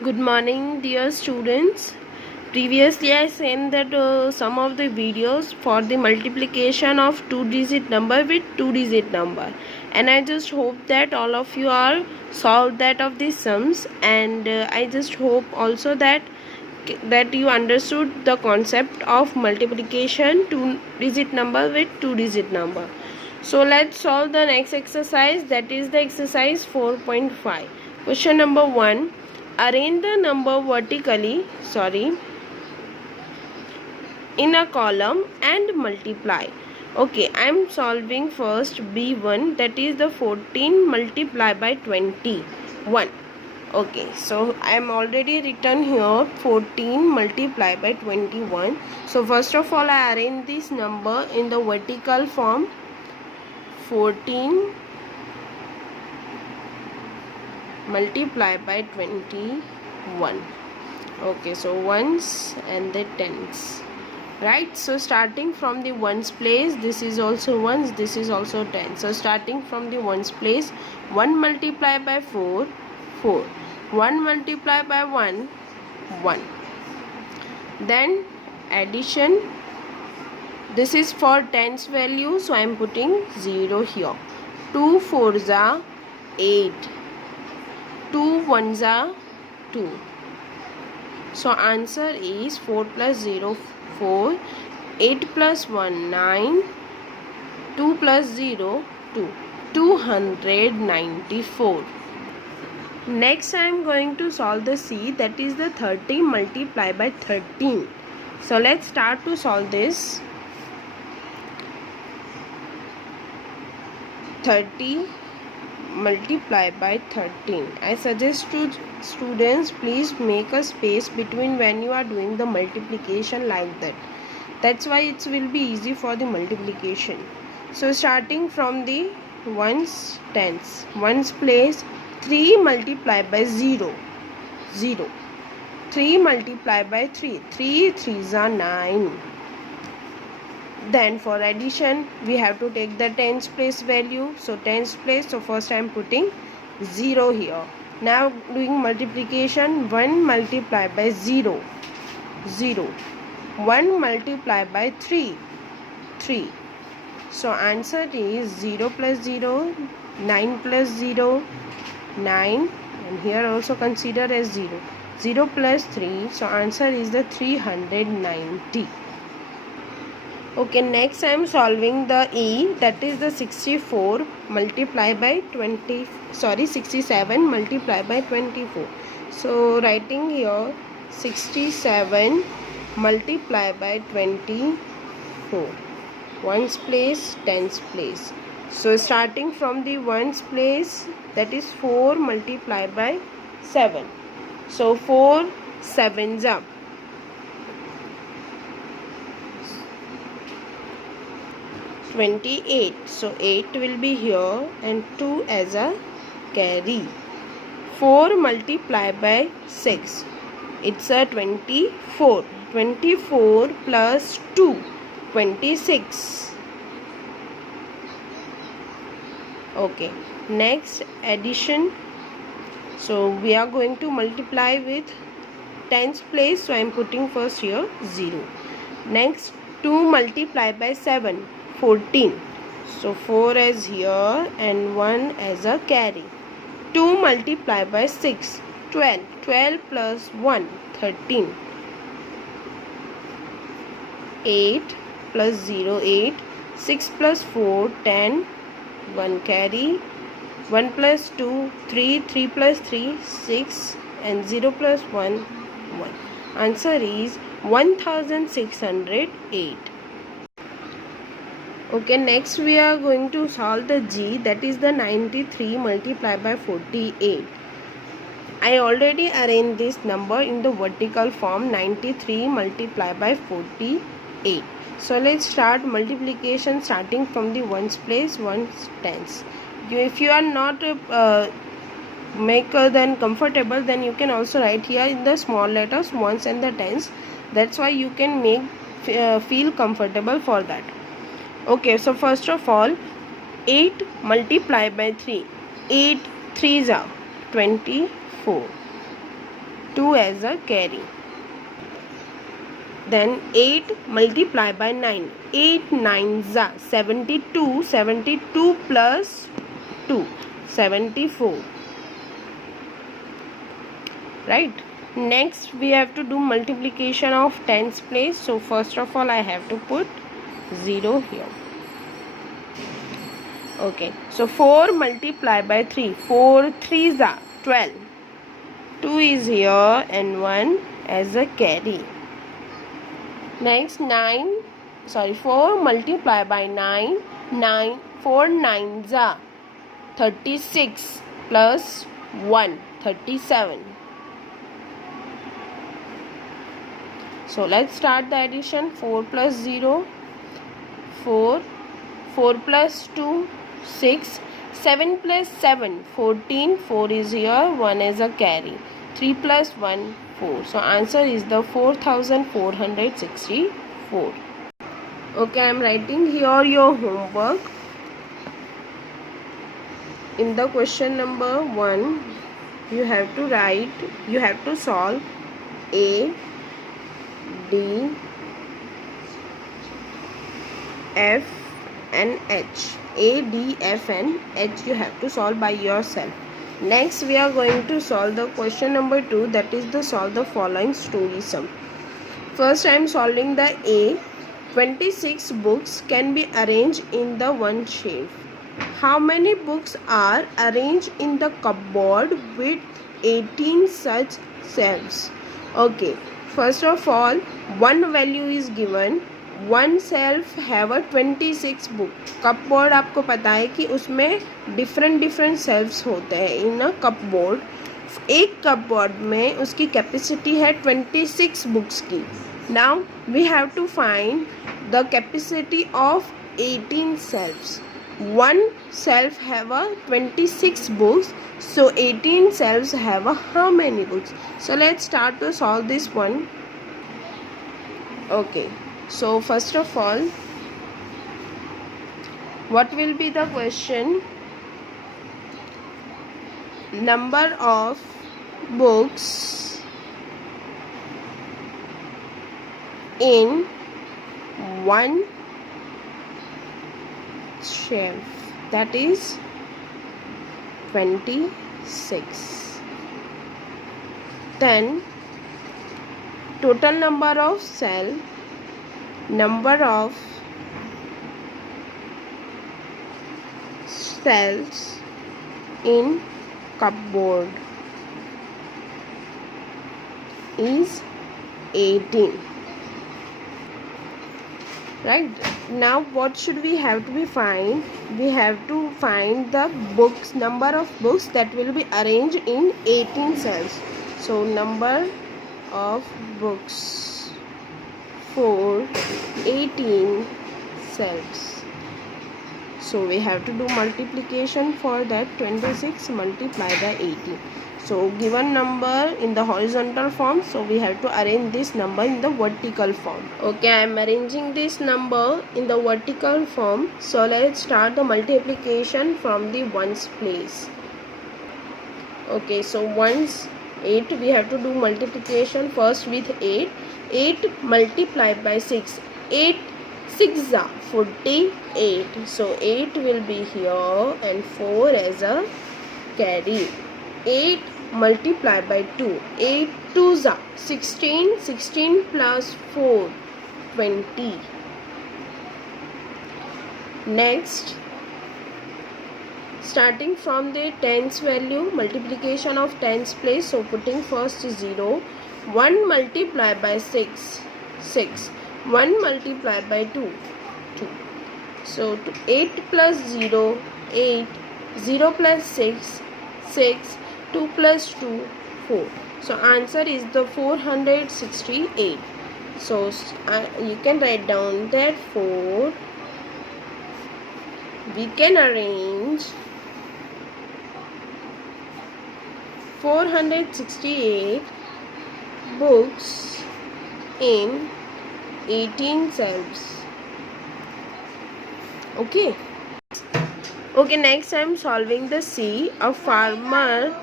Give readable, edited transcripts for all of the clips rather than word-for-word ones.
Good morning, dear students. Previously, I sent that some of the videos for the multiplication of two-digit number with two-digit number, and I just hope that all of you are solved that of these sums, and I just hope also that you understood the concept of multiplication two-digit number with two-digit number. So let's solve the next exercise, that is the exercise 4.5. Question number 1. Arrange the number vertically, in a column and multiply. Okay, I am solving first B1, that is the 14 multiplied by 21. Okay, so I am already written here 14 multiplied by 21. So first of all, I arrange this number in the vertical form. 14 multiplied by 21. Okay, so ones and the tens, right? So starting from the ones place, this is also ones, this is also 10. So starting from the ones place, 1 multiplied by 4, 4. 1 multiplied by 1, 1. Then addition, this is for tens value, so I am putting 0 here. 2 fours are 8. 2 ones are 2. So answer is 4 plus 0, 4. 8 plus 1, 9. 2 plus 0, 2. 294. Next I am going to solve the C, that is the 30 multiplied by 13. So let's start to solve this. 30 multiplied by 13. I suggest to students, please make a space between when you are doing the multiplication, like that. That's why it will be easy for the multiplication. So starting from the ones, tens, ones place, 3 multiplied by 0, 0. 3 multiplied by 3, 3 threes are 9. Then for addition, we have to take the tens place value. So tens place, so first I am putting 0 here. Now doing multiplication, 1 multiplied by 0, 0. 1 multiplied by 3, 3. So answer is 0 plus 0, 9 plus 0, 9. And here also consider as 0. 0 plus 3, so answer is the 390. Okay, next I am solving the E, that is the 64 multiplied by 67 multiplied by 24. So writing here 67 multiplied by 24. Ones place, tens place. So starting from the ones place, that is 4 multiplied by 7. So 4 sevens up. 28. So 8 will be here and 2 as a carry. 4 multiplied by 6. It's a 24. 24 plus 2. 26. Okay. Next addition. So we are going to multiply with tens place. So I am putting first here 0. Next 2 multiplied by 7. 14. So 4 as here and 1 as a carry. 2 multiplied by 6, 12. 12 plus 1, 13. 8 plus 0, 8. 6 plus 4, 10. 1 carry. 1 plus 2, 3. 3 plus 3, 6. And 0 plus 1, 1. Answer is 1608. Okay, next we are going to solve the G, that is the 93 multiplied by 48. I already arranged this number in the vertical form, 93 multiplied by 48. So let's start multiplication starting from the ones place, ones tens. If you are not then comfortable, then you can also write here in the small letters ones and the tens. That's why you can make feel comfortable for that. Okay, so first of all, 8 multiplied by 3. 8 3s are 24. 2 as a carry. Then 8 multiply by 9. 8 9s are 72. 72 plus 2, 74. Right. Next we have to do multiplication of tens place. So first of all I have to put 0 here. Okay. So 4 multiply by 3. 4 3s are 12. 2 is here and 1 as a carry. Next 4 multiply by 9. 4 9s are 36 plus 1, 37. So let's start the addition. 4 plus 0, 4. 4 plus 2, 6. 7 plus 7, 14. 4 is here, 1 is a carry. 3 plus 1, 4. So answer is the 4464. Okay, I am writing here your homework. In the question number 1, you have to solve A, D, F and H. A, D, F and H you have to solve by yourself. Next we are going to solve the question number 2, that is to solve the following story sum. First I am solving the A. 26 books can be arranged in the one shelf. How many books are arranged in the cupboard with 18 such shelves? Okay, first of all one value is given. One shelf have a 26 book. Cupboard आपको पता है कि उसमें different सेल्फ्स होते हैं इन अ cupboard. एक cupboard में उसकी कैपेसिटी है 26 बुक्स की. Now we have to find the capacity of 18 shelves. One shelf have a 26 books, so 18 selves have a how many books? So let's start to solve this one. Okay. So first of all, what will be the question? Number of books in one shelf, that is 26. Then total number of cells in cupboard is 18. Right. Now what should we have to be find? We have to find the books, number of books that will be arranged in 18 cells. So number of books for 18 cells. So we have to do multiplication for that. 26 multiply by 18. So given number in the horizontal form, so we have to arrange this number in the vertical form. Okay, I am arranging this number in the vertical form. So let's start the multiplication from the ones place. Okay, so ones 8, we have to do multiplication first with 8. 8 multiplied by 6. 8 6 are 48. So 8 will be here and 4 as a carry. 8 multiplied by 2. 8 2s are 16. 16 plus 4 20. Next, starting from the tens value, multiplication of tens place. So putting first 0. 1 multiplied by 6 6. 1 multiplied by 2 2. So 8 plus 0 8. 0 plus 6 6. 2 plus 2 4. So answer is the 468. So you can write down that 4. We can arrange 468 books in 18 cells. Okay. Okay, next I am solving the C. A farmer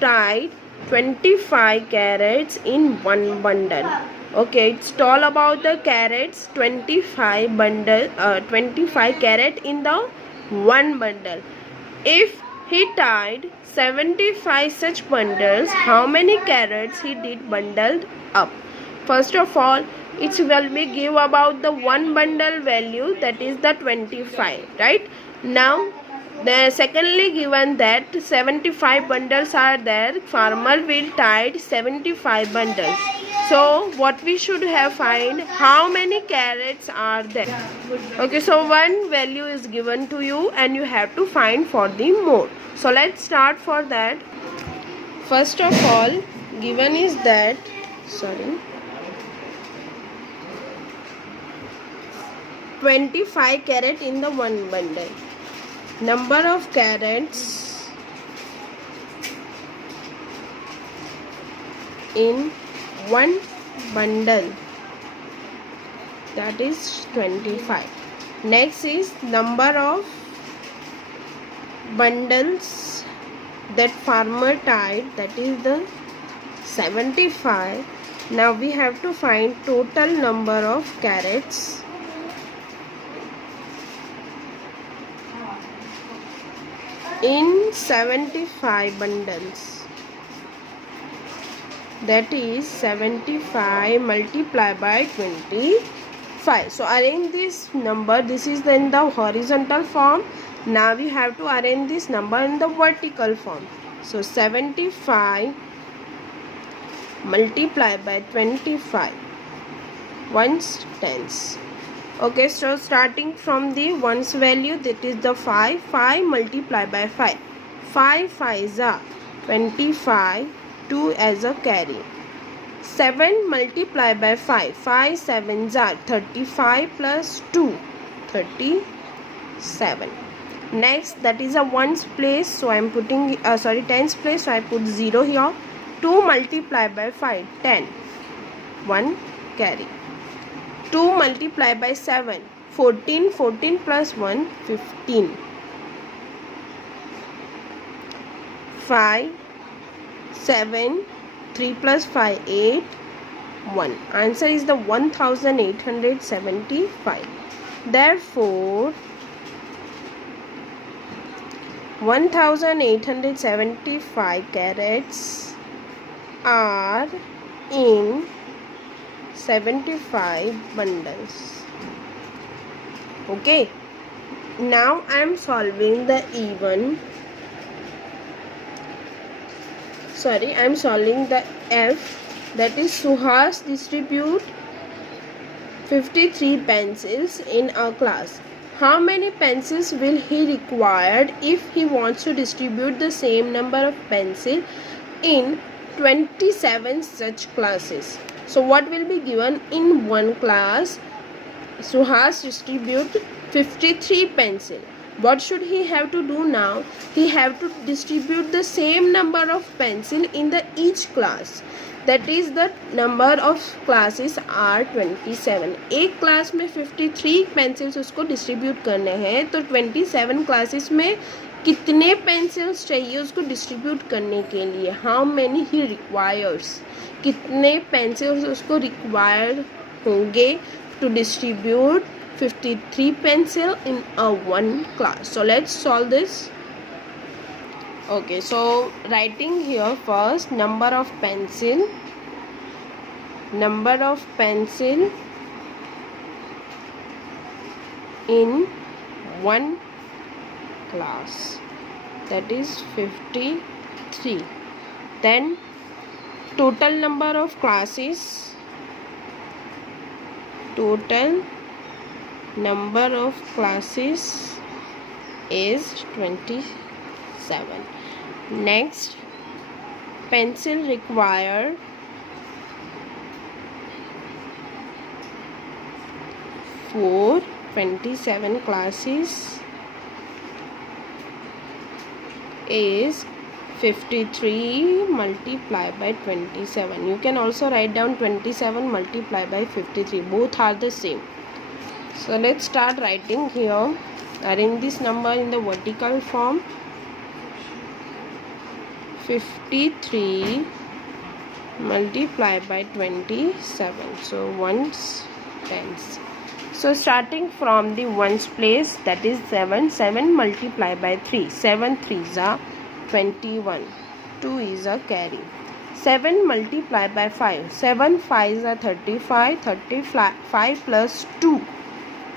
tied 25 carrots in one bundle. Okay, it's all about the carrots. 25 carrot in the one bundle. If he tied 75 such bundles, how many carrots he did bundled up? First of all, it will be give about the one bundle value, that is the 25, right? Now the secondly given that 75 bundles are there, farmer will tie 75 bundles. So what we should have find, how many carrots are there. Okay, so one value is given to you and you have to find for the more. So let's start for that. First of all, given is that 25 carrot in the one bundle. Number of carrots in one bundle, that is 25. Next is number of bundles that farmer tied, that is the 75. Now we have to find total number of carrots in 75 bundles, that is 75 multiplied by 25. So arrange this number. This is in the horizontal form. Now we have to arrange this number in the vertical form. So 75 multiplied by 25, ones tens. Okay, so starting from the ones value, that is the 5. 5 multiplied by 5. 5 5s are 25, 2 as a carry. 7 multiplied by 5. 5 7s are 35 plus 2, 37. Next, that is a ones place, so I am putting tens place, so I put 0 here. 2 multiplied by 5, 10, 1 carry. 2 multiplied by 7, 14, 14 plus 1, 15. 5, 7, 3 plus 5, 8, 1. Answer is the 1875. Therefore, 1875 carrots are in 75 bundles. Okay, now I am solving the F, that is Suhas distribute 53 pencils in a class. How many pencils will he require if he wants to distribute the same number of pencils in 27 such classes? So what will be given in one class? Suhas distribute 53 pencil. What should he have to do now? He have to distribute the same number of pencil in the each class. That is the number of classes are 27. एक class में 53 pencils उसको distribute करने हैं, तो 27 classes में कितने pencils चाहिए उसको डिस्ट्रीब्यूट करने के लिए? हाउ मैनी ही रिक्वायर्स, कितने पेंसिल्स उसको रिक्वायर होंगे to distribute 53 pencil in a one class. So let's solve this. Okay, so writing here first number of pencil in one class, that is 53. Then total number of classes, is 27. Next, pencil required for 27 classes is 53 multiplied by 27. You can also write down 27 multiplied by 53. Both are the same. So let's start writing here. Arrange this number in the vertical form. 53 multiplied by 27. So ones tens. So starting from the ones place, that is 7. 7 multiplied by 3. 7 threes are 21. 2 is a carry. 7 multiplied by 5. 7 5s are 35. 35 plus 2,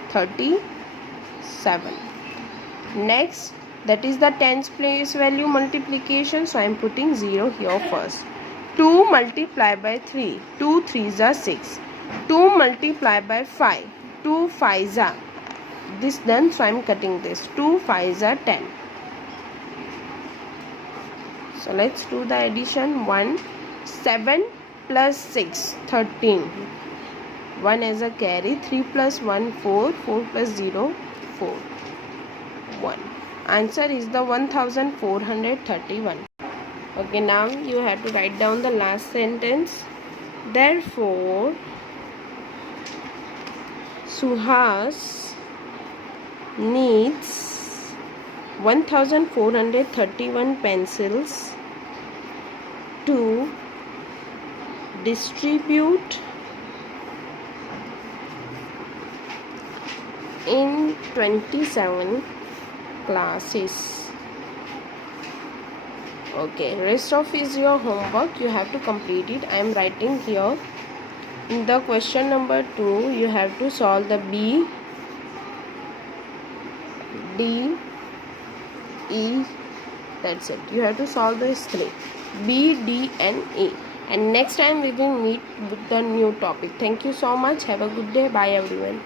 37. Next, that is the tens place value multiplication. So I am putting 0 here first. 2 multiplied by 3. 2 3s are 6. 2 multiplied by 5. 2 5s are this done. So I am cutting this. 2 5s are 10. So let's do the addition. 1 7 plus 6 13. 1 as a carry. 3 plus 1 4. 4 plus 0 4. 1. Answer is the 1431. Okay, now you have to write down the last sentence. Therefore, Suhas needs 1431 pencils to distribute in 27 classes. Okay, rest of is your homework. You have to complete it. I am writing here. In the question number 2, you have to solve the B, D, E. That's it. You have to solve these 3. B, D and E. And next time we will meet with the new topic. Thank you so much. Have a good day. Bye everyone.